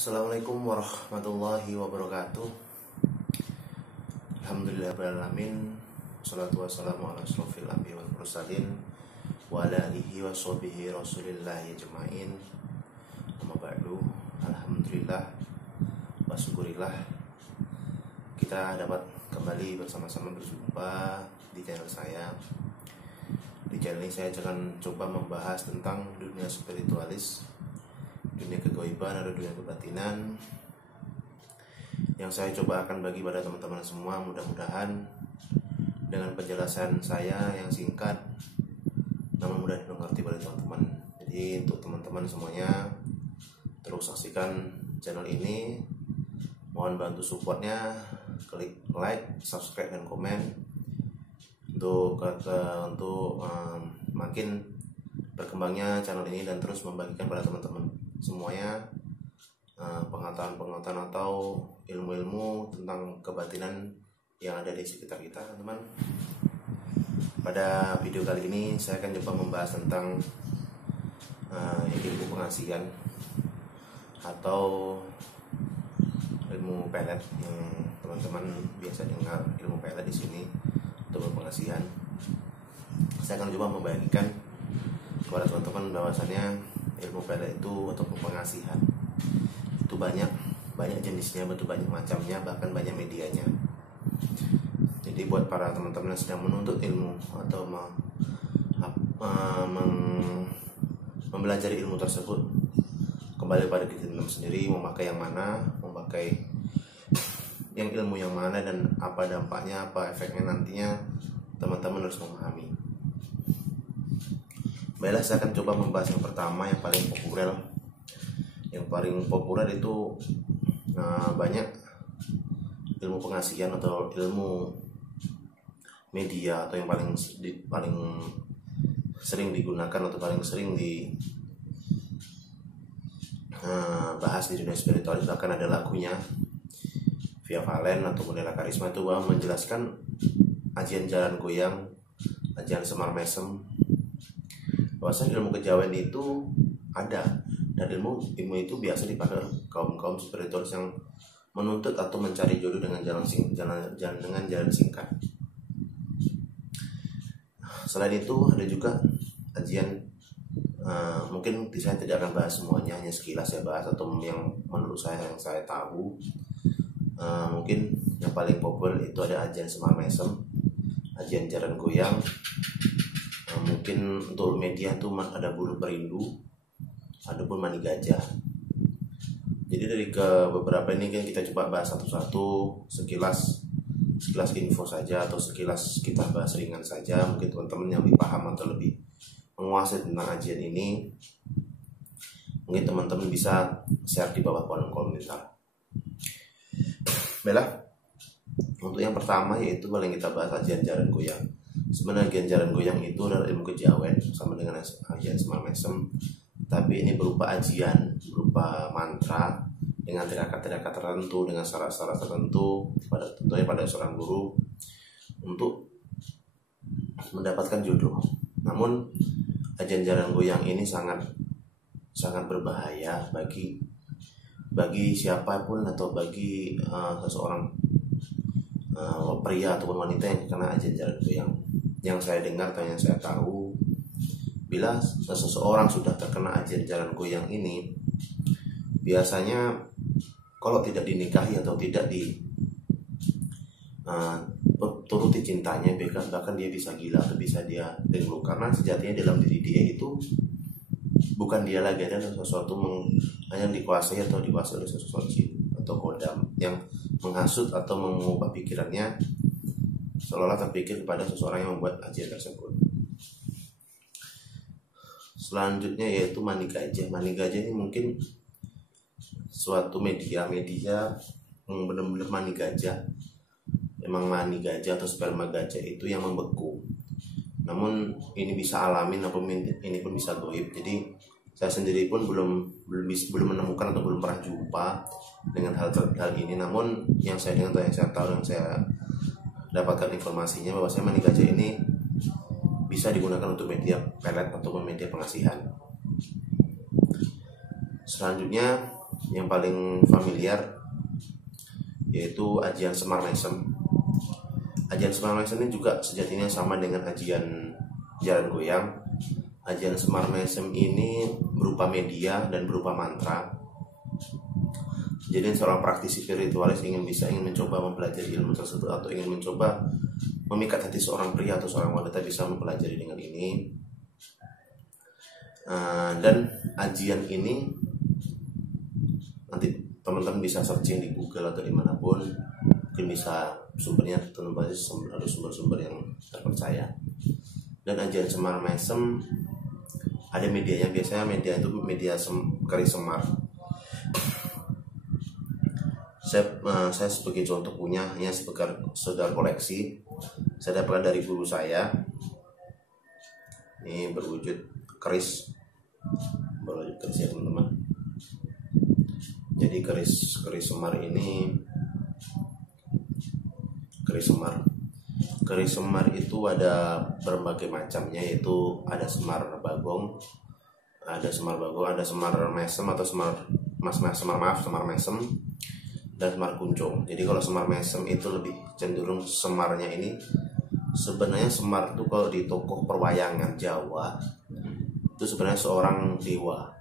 Assalamualaikum warahmatullahi wabarakatuh. Alhamdulillahirrahmanirrahim. Wassalatu wassalamu ala asrofil anbiya wal mursalin wa ala alihi wa sahbihi rasulillahi ajma'in. Amma ba'du. Alhamdulillah wa syukurillah, kita dapat kembali bersama-sama berjumpa di channel saya. Di channel ini saya akan coba membahas tentang dunia spiritualis, dunia kegoiban atau dunia kebatinan, yang saya coba akan bagi pada teman-teman semua. Mudah-mudahan dengan penjelasan saya yang singkat namun mudah dimengerti pada teman-teman. Jadi untuk teman-teman semuanya, terus saksikan channel ini. Mohon bantu supportnya, klik like, subscribe, dan komen untuk makin berkembangnya channel ini dan terus membagikan pada teman-teman semuanya pengetahuan-pengetahuan atau ilmu-ilmu tentang kebatinan yang ada di sekitar kita, teman. Pada video kali ini saya akan coba membahas tentang ilmu pengasihan atau ilmu pelet yang teman-teman biasa dengar. Ilmu pelet di sini untuk pengasihan. Saya akan coba membagikan kepada teman-teman bahwasannya ilmu pelet itu atau pengasihan itu banyak jenisnya, betul banyak macamnya, bahkan banyak medianya. Jadi buat para teman-teman yang sedang menuntut ilmu atau mempelajari ilmu tersebut, kembali pada diri teman sendiri, memakai yang mana, memakai yang ilmu yang mana, dan apa dampaknya, apa efeknya nantinya, teman-teman harus memahami. Baiklah, saya akan coba membahas yang pertama, yang paling populer. Yang paling populer itu banyak ilmu pengasihan atau ilmu media, atau yang paling sering digunakan atau paling sering dibahas di dunia spiritualis. Bahkan ada lagunya Via Valen atau Modela Karisma itu menjelaskan ajian jalan goyang, ajian semar mesem, bahwasanya ilmu kejawen itu ada, dan ilmu itu biasa dipakai kaum spiritualis yang menuntut atau mencari jodoh dengan jalan singkat. Selain itu ada juga ajian, mungkin saya tidak akan bahas semuanya, hanya sekilas saya bahas atau yang menurut saya yang saya tahu. Mungkin yang paling populer itu ada ajian semar mesem, ajian jalan goyang. Mungkin untuk media itu ada bulu perindu, ada pun mani gajah. Jadi dari beberapa ini kan kita coba bahas satu-satu, sekilas info saja, atau sekilas kita bahas ringan saja. Mungkin teman-teman yang lebih paham atau lebih menguasai tentang ajian ini, mungkin teman-teman bisa share di bawah kolom komentar. Baiklah, untuk yang pertama yaitu paling kita bahas ajian jalan goyang. Sebenarnya jalan goyang itu adalah ilmu kejawen, sama dengan ajian semar mesem, tapi ini berupa ajian, berupa mantra dengan terikat-terikat tertentu, dengan syarat-syarat tertentu, tentunya pada seorang guru untuk mendapatkan jodoh. Namun ajian jalan goyang ini sangat berbahaya bagi siapapun atau bagi seseorang pria ataupun wanita yang kena ajian jalan goyang. Yang saya dengar atau yang saya tahu, bila seseorang sudah terkena ajian jalan goyang ini, biasanya kalau tidak dinikahi atau tidak turuti cintanya, bahkan dia bisa gila atau bisa dia linglung, karena sejatinya dalam diri dia itu bukan dia lagi, ada sesuatu yang dikuasai atau dikuasai oleh sesuatu jin atau kodam yang menghasut atau mengubah pikirannya seolah-olah terpikir kepada seseorang yang membuat ajian tersebut. Selanjutnya yaitu mani gajah. Mani gajah ini mungkin suatu media yang benar-benar mani gajah. Emang mani gajah atau sperma gajah itu yang membeku. Namun ini bisa alamin atau ini pun bisa goib. Jadi saya sendiri pun belum menemukan atau belum pernah jumpa dengan hal ini. Namun yang saya dengar atau yang saya tahu, yang saya dapatkan informasinya, bahwa mani gajah ini bisa digunakan untuk media pelet ataupun media pengasihan. Selanjutnya yang paling familiar yaitu ajian Semar Mesem. Ajian Semar Mesem ini juga sejatinya sama dengan ajian jaran goyang. Ajian Semar Mesem ini berupa media dan berupa mantra. Jadi seorang praktisi spiritualis ingin mencoba mempelajari ilmu tersebut atau ingin mencoba memikat hati seorang pria atau seorang wanita bisa mempelajari dengan ini. Dan ajian ini nanti teman-teman bisa searching di Google atau dimanapun, mungkin bisa sumbernya harus sumber-sumber yang terpercaya. Dan ajian Semar Mesem ada medianya, biasanya media itu media keris semar. Saya sebagai contoh punya hanya sekedar koleksi. Saya dapatkan dari guru saya. Ini berwujud keris ya teman-teman. Jadi keris semar ini keris semar itu ada berbagai macamnya, yaitu ada semar bagong, ada semar mesem atau semar mesem, dan semar kuncung. Jadi kalau semar mesem itu lebih cenderung semarnya ini sebenarnya semar itu kalau di tokoh perwayangan Jawa itu sebenarnya seorang dewa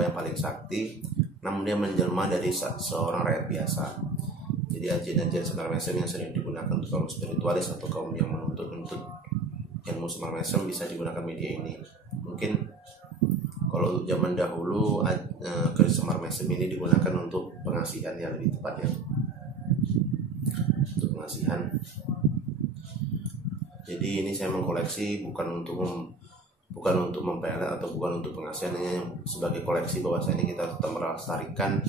yang paling sakti, namun dia menjelma dari seorang rakyat biasa. Jadi ajian Semar Mesem yang sering digunakan untuk kaum spiritualis atau kaum yang menuntut ilmu Semar Mesem bisa digunakan media ini. Mungkin kalau zaman dahulu keris Semar Mesem ini digunakan untuk pengasihan, yang lebih tepatnya untuk pengasihan. Jadi ini saya mengkoleksi bukan untuk mempelet atau bukan untuk pengasihan, hanya sebagai koleksi bahwasanya kita tetap melestarikan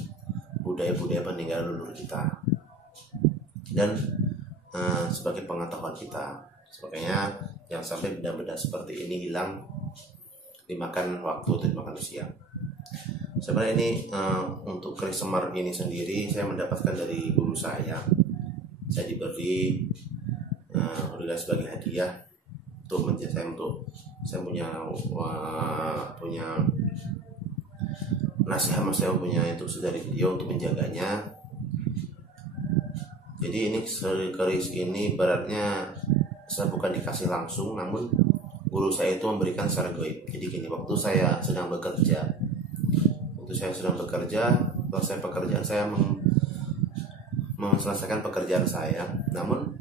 budaya-budaya peninggalan leluhur kita dan sebagai pengetahuan kita. Sebagainya yang sampai benda-benda seperti ini hilang dimakan waktu atau dimakan usia. Sebenarnya ini untuk keris semar ini sendiri saya mendapatkan dari guru saya. Saya diberi sebagai hadiah saya punya nasihat, saya punya instruksi dari beliau untuk menjaganya. Jadi ini keris ini beratnya saya bukan dikasih langsung, namun guru saya itu memberikan secara gaib. Jadi gini, waktu saya sedang bekerja, selesai pekerjaan saya selesaikan pekerjaan saya. Namun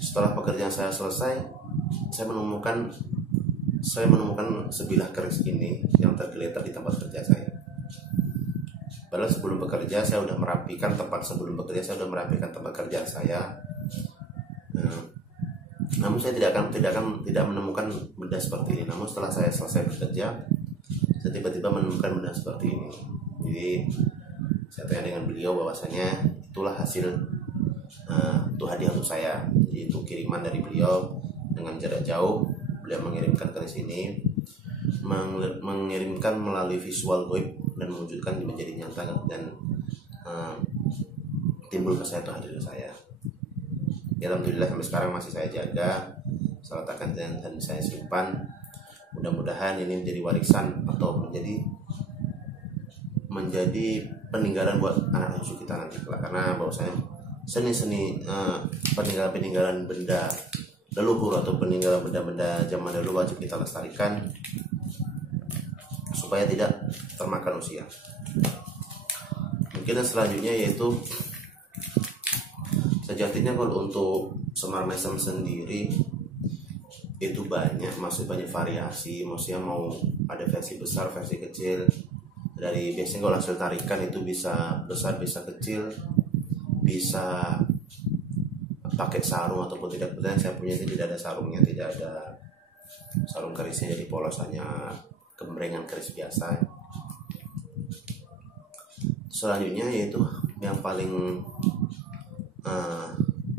setelah pekerjaan saya selesai, saya menemukan sebilah keris ini yang tergeletak di tempat kerja saya. Padahal sebelum bekerja saya sudah merapikan tempat kerjaan saya. Namun saya tidak menemukan benda seperti ini. Namun setelah saya selesai bekerja, saya tiba-tiba menemukan benda seperti ini. Jadi saya tanya dengan beliau bahwasanya itulah hasil itu hadiah untuk saya. Jadi itu kiriman dari beliau dengan jarak jauh. Beliau mengirimkan keris ini, mengirimkan melalui visual goib dan mewujudkan menjadi nyata dan timbul ke saya itu hadir ke saya. Ya, alhamdulillah sampai sekarang masih saya jaga, saya letakkan dan saya simpan. Mudah-mudahan ini menjadi warisan atau menjadi peninggalan buat anak cucu kita nanti, karena bahwasanya seni-seni peninggalan benda leluhur atau peninggalan benda-benda zaman dahulu wajib kita lestarikan supaya tidak termakan usia. Mungkin yang selanjutnya yaitu sejatinya kalau untuk Semar Mesem sendiri itu masih banyak variasi. Maksudnya mau ada versi besar, versi kecil. Dari biasanya kalau hasil tarikan itu bisa besar, bisa kecil, bisa pakai sarung ataupun tidak. Kebetulan saya punya ini tidak ada sarungnya, tidak ada sarung kerisnya, jadi polos, hanya kembrengan keris biasa. Selanjutnya yaitu yang paling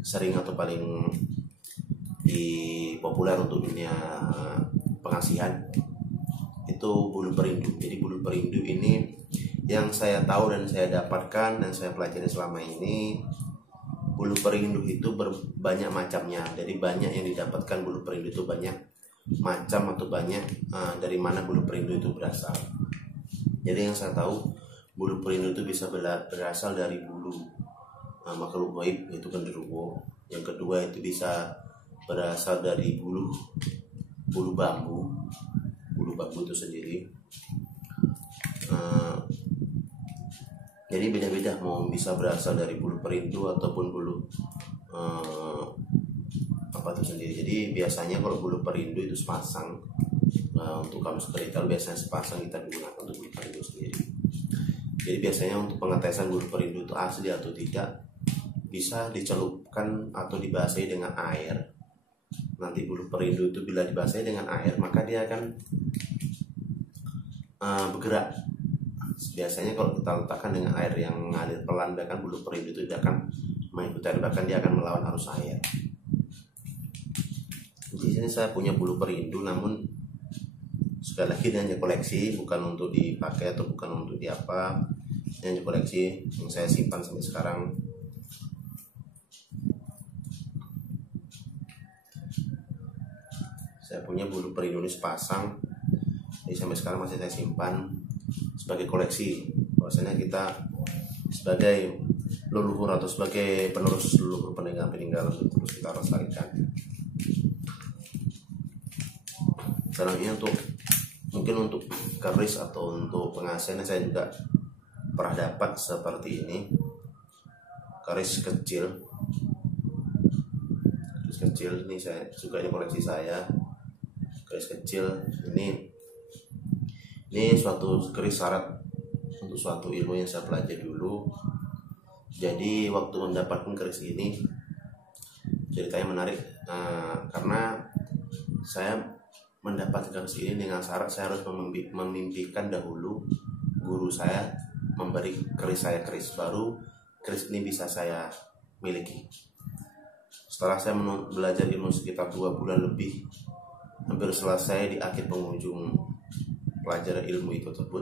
sering atau paling populer untuk dunia pengasihan itu bulu perindu. Jadi bulu perindu ini yang saya tahu dan saya dapatkan dan saya pelajari selama ini, bulu perindu itu banyak macamnya. Jadi banyak yang didapatkan bulu perindu itu banyak macam atau banyak dari mana bulu perindu itu berasal. Jadi yang saya tahu, Bulu perindu itu bisa berasal dari bulu makhluk gaib, yaitu genderuwo. Yang kedua itu bisa berasal dari bulu bambu itu sendiri. Jadi beda-beda, mau bisa berasal dari bulu perindu ataupun bulu apa itu sendiri. Jadi biasanya kalau bulu perindu itu sepasang. Untuk kamus kerital biasanya sepasang kita gunakan untuk bulu perindu sendiri. Jadi biasanya untuk pengetesan bulu perindu itu asli atau tidak, bisa dicelupkan atau dibasahi dengan air. Nanti bulu perindu itu bila dibasahi dengan air, maka dia akan bergerak. Biasanya kalau kita letakkan dengan air yang mengalir pelan, bahkan bulu perindu itu tidak akan mengikuti air, bahkan dia akan melawan arus air. Di sini saya punya bulu perindu, namun sekali lagi ini hanya koleksi, bukan untuk dipakai atau bukan untuk diapa. Ini hanya koleksi yang saya simpan sampai sekarang. Saya punya bulu perindu ini sepasang, jadi sampai sekarang masih saya simpan sebagai koleksi. Bahwasanya kita sebagai leluhur atau sebagai penerus leluhur peninggalan itu terus kita lestarikan. Selanjutnya mungkin untuk keris atau untuk pengasihannya saya juga pernah dapat seperti ini, keris kecil ini saya juga, ini koleksi saya. Keris kecil ini suatu keris syarat untuk suatu ilmu yang saya pelajari dulu. Jadi waktu mendapatkan keris ini ceritanya menarik, karena saya mendapatkan keris ini dengan syarat saya harus memimpikan dahulu guru saya memberi keris saya, baru keris ini bisa saya miliki. Setelah saya belajar ilmu sekitar 2 bulan lebih, hampir selesai di akhir penghujung pelajaran ilmu itu tersebut,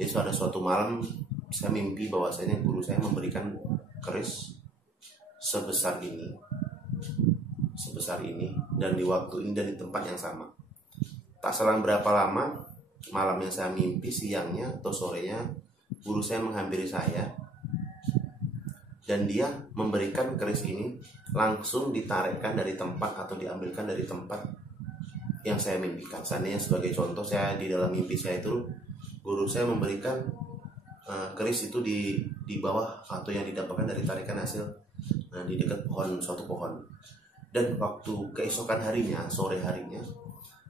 jadi pada suatu malam saya mimpi bahwasanya guru saya memberikan keris sebesar ini dan di waktu ini dan di tempat yang sama. Tak selang berapa lama, malamnya saya mimpi, siangnya atau sorenya guru saya menghampiri saya dan dia memberikan keris ini langsung ditarikkan dari tempat atau diambilkan dari tempat yang saya mimpikan. Seandainya sebagai contoh, saya di dalam mimpi saya itu guru saya memberikan keris itu di bawah atau yang didapatkan dari tarikan hasil di dekat suatu pohon. Dan waktu keesokan harinya, sore harinya,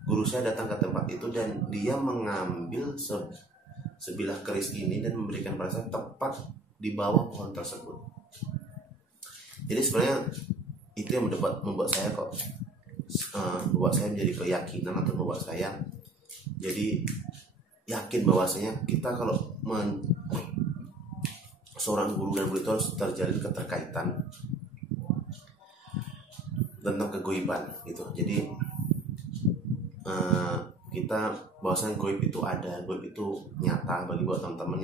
guru saya datang ke tempat itu dan dia mengambil sebilah keris ini dan memberikan pada saya tepat di bawah pohon tersebut. Jadi sebenarnya itu yang membuat saya membuat saya menjadi keyakinan atau membuat saya jadi yakin bahwasanya kita kalau seorang guru dan murid harus terjalin keterkaitan tentang kegoiban gitu. Jadi kita bahwasanya goib itu ada, goib itu nyata. Bagi buat teman-teman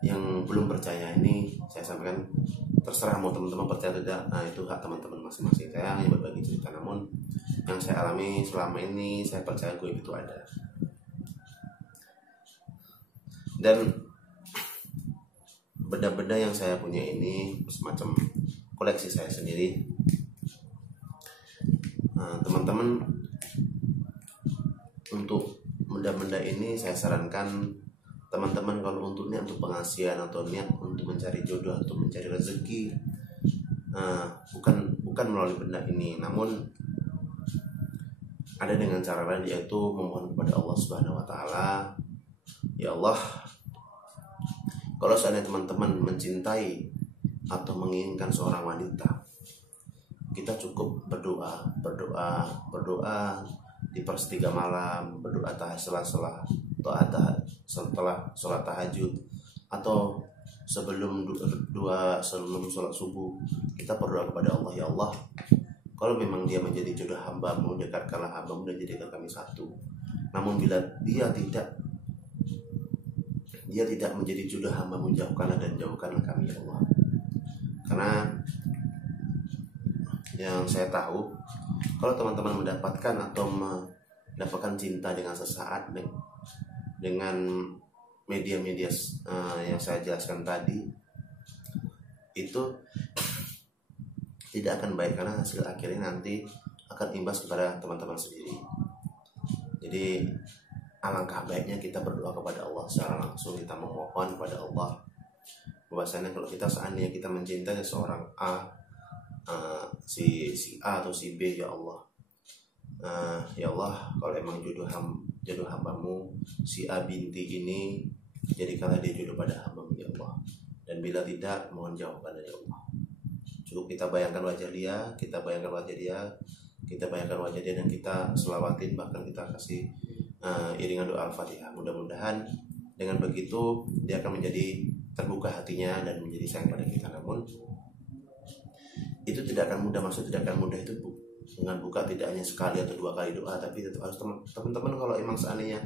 yang belum percaya, ini saya sampaikan, terserah mau teman-teman percaya atau tidak, itu hak teman-teman masing-masing. Saya hanya berbagi cerita, namun yang saya alami selama ini, saya percaya goib itu ada. Dan benda-benda yang saya punya ini semacam koleksi saya sendiri. Teman-teman, untuk benda-benda ini saya sarankan teman-teman kalau untuk niat untuk pengasihan atau niat untuk mencari jodoh atau mencari rezeki, bukan melalui benda ini, namun ada dengan cara lain, yaitu memohon kepada Allah Subhanahu wa taala. Ya Allah, kalau seandainya teman-teman mencintai atau menginginkan seorang wanita, kita cukup berdoa di sepertiga malam, berdoa setelah sholat tahajud atau sebelum sholat subuh, kita berdoa kepada Allah. Ya Allah, kalau memang dia menjadi jodoh hambamu, dekatkanlah hambamu dan jadikan kami satu. Namun bila dia tidak menjadi jodoh hambamu, jauhkanlah kami ya Allah. Karena yang saya tahu, kalau teman-teman mendapatkan cinta dengan sesaat, dengan media-media yang saya jelaskan tadi itu tidak akan baik, karena hasil akhirnya nanti akan imbas kepada teman-teman sendiri. Jadi alangkah baiknya kita berdoa kepada Allah secara langsung, kita memohon kepada Allah bahwasanya kalau kita seandainya kita mencintai seorang si A atau si B, ya Allah, ya Allah, kalau emang jodoh hambamu si A binti ini, jadikanlah dia jodoh pada hambamu ya Allah, dan bila tidak, mohon jauhkan dari Allah. Cukup kita bayangkan wajah dia, kita bayangkan wajah dia dan kita selawatin, bahkan kita kasih iringan doa Al-Fatihah. Mudah-mudahan dengan begitu dia akan menjadi terbuka hatinya dan menjadi sayang pada kita. Namun itu tidak akan mudah, maksud tidak akan mudah itu dengan buka tidak hanya sekali atau dua kali doa, tapi tetap harus teman-teman kalau emang seandainya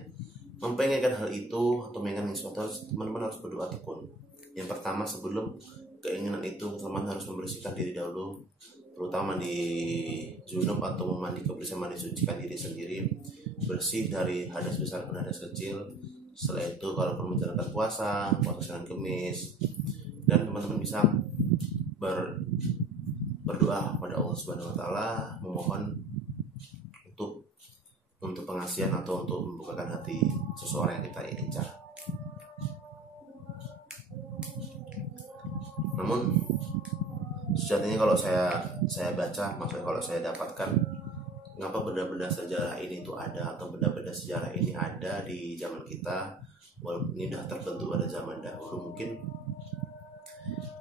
mempengenkan hal itu atau menginginkan sesuatu, teman-teman harus berdoa tekun. Yang pertama, sebelum keinginan itu, teman-teman harus membersihkan diri dahulu, terutama di junub atau memandi, kebersihan mandi, sucikan diri sendiri, bersih dari hadas besar dan hadas kecil. Setelah itu kalau perlu menjalankan puasa Senin Kemis, dan teman-teman bisa berdoa kepada Allah Subhanahu wa taala, memohon untuk pengasihan atau untuk membukakan hati seseorang yang kita incar. Namun sejatinya kalau saya baca, maksudnya kalau saya dapatkan, kenapa benda-benda sejarah ini itu ada, atau benda-benda sejarah ini ada di zaman kita, walaupun ini sudah terbentuk pada zaman dahulu, mungkin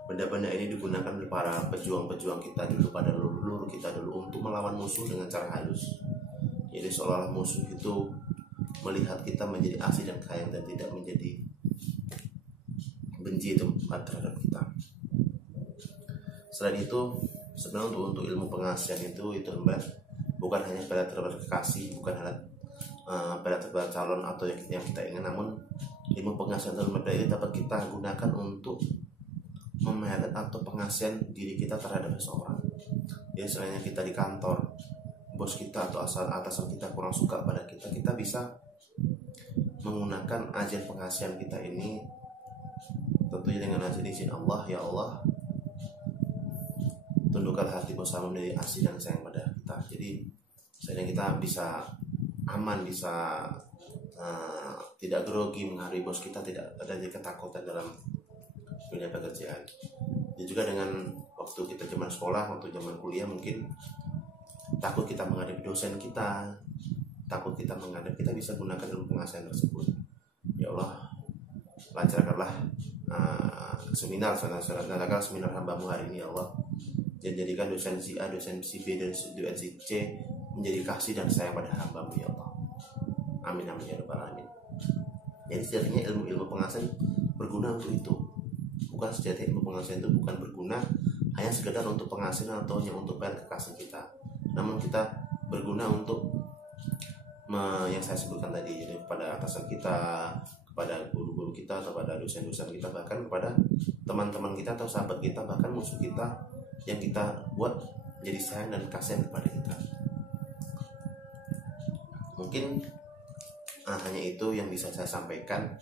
benda-benda ini digunakan oleh para pejuang-pejuang kita dulu, pada leluhur kita dulu, untuk melawan musuh dengan cara halus. Jadi seolah-olah musuh itu melihat kita menjadi asing dan kaya dan tidak menjadi benci itu terhadap kita. Selain itu, sebenarnya untuk ilmu pengasihan itu bukan hanya pada terhadap kekasih, bukan hanya pada terhadap calon atau yang kita ingin, namun ilmu pengasihan itu dapat kita gunakan untuk memeret atau pengasihan diri kita terhadap seseorang. Jadi selainnya kita di kantor, bos kita atau atasan kita kurang suka pada kita, kita bisa menggunakan ajian pengasihan kita ini, tentunya dengan izin Allah. Ya Allah, tundukkan hati bos hamba menjadi asih dan sayang pada kita. Jadi sehingga kita bisa aman, bisa tidak grogi menghadapi bos kita, tidak ada ketakutan dalam dunia pekerjaan. Dan juga dengan waktu kita zaman sekolah, waktu zaman kuliah, mungkin takut kita menghadapi dosen kita, kita bisa gunakan ilmu pengasihan tersebut. Ya Allah, lancarkanlah seminar hambamu hari ini ya Allah, dan jadikan dosen si A, dosen si B, dan dosen si C menjadi kasih dan sayang pada hambamu ya Allah. Amin amin ya rabbal alamin. Jadi sejatinya ilmu pengasihan berguna untuk itu. Bukan sejatinya ilmu pengasihan itu bukan berguna hanya sekedar untuk pengasihan atau hanya untuk bayar kekasih kita, namun kita berguna untuk yang saya sebutkan tadi, jadi kepada atasan kita, kepada guru-guru kita, atau pada dosen-dosen kita, bahkan kepada teman-teman kita atau sahabat kita, bahkan musuh kita yang kita buat jadi sayang dan kasihan kepada kita. Mungkin hanya itu yang bisa saya sampaikan.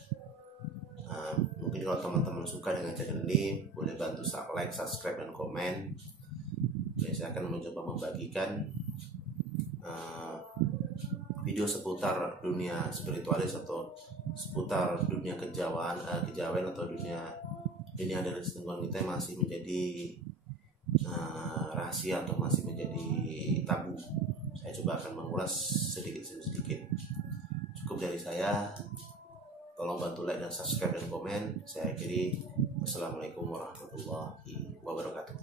Mungkin kalau teman-teman suka dengan channel ini, boleh bantu like, subscribe, dan komen. Saya akan mencoba membagikan video seputar dunia spiritualis atau seputar dunia kejawen atau dunia dari lingkungan kita yang masih menjadi rahasia atau masih menjadi tabu. Saya coba akan mengulas sedikit. Cukup dari saya. Tolong bantu like dan subscribe dan komen. Saya akhiri. Wassalamualaikum warahmatullahi wabarakatuh.